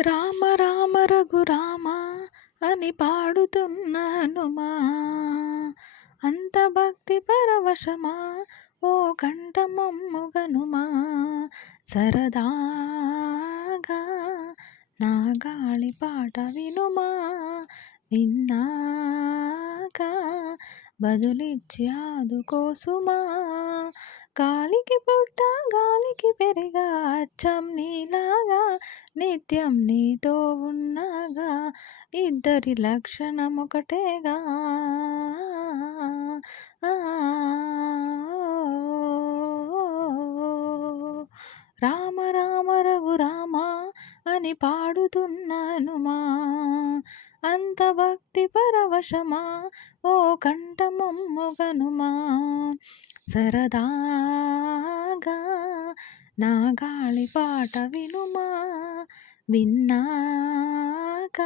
రామ రామ రఘురామ అని పాడుతున్న హనుమా, అంత భక్తి పరవశమా ఓ కంఠమొమ్ముగనుమా. సరదాగా నా గాలి పాట వినుమా, విన్నాక బదులిచ్చి ఆదుకోసుమా. గాలికి పుట్ట గాలికి పెరిగా అచ్చం నీలాగా, నిత్యం నీతో ఉన్నాగా, ఇద్దరి లక్షణం ఒకటేగా. ఆ, రామ రామ రఘురామ అని పాడుతున్నానుమా, అంత భక్తి పరవశమా ఓ కంఠమొమ్ముగనుమా. సరదాగా నా గాలి పాట వినుమా, విన్నాక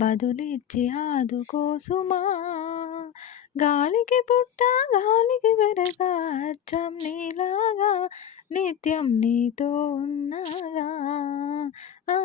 బదులిచ్చి ఆదుకోసుమా. గాలికి పుట్ట గాలికి పెరగా అచ్చం నీలాగా, నిత్యం నీతో ఉన్నాగా. ఆ